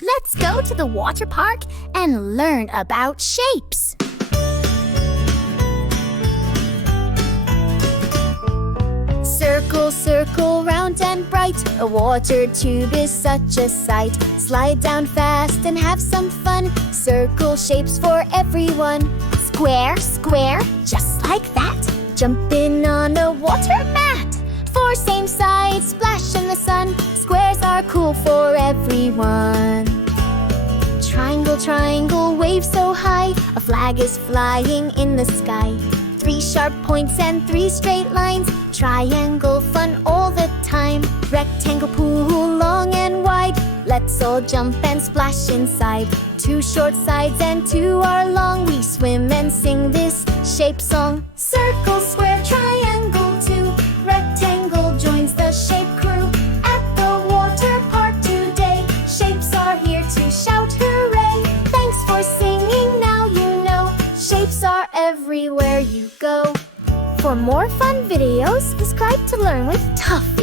Let's go to the water park and learn about shapes. Circle, circle, round and bright. A water tube is such a sight. Slide down fast and have some fun. Circle shapes for everyone. Square, square, just like that. Jump in on a water mat. Four same sides, splash in the sun. Squares are cool for everyone. Triangle, triangle, wave so high. A flag is flying in the sky. Three sharp points and three straight lines. Triangle, fun all the time. Rectangle, pool, long and wide. Let's all jump and splash inside. Two short sides and two are long. We swim and sing this shape song. Circle, square, triangle, two. Rectangle joins the shape crew. At the water park today, shapes are here to shout hooray. Thanks for singing, now you know. Shapes are everywhere you go. For more fun videos, subscribe to Learn with Tuffy.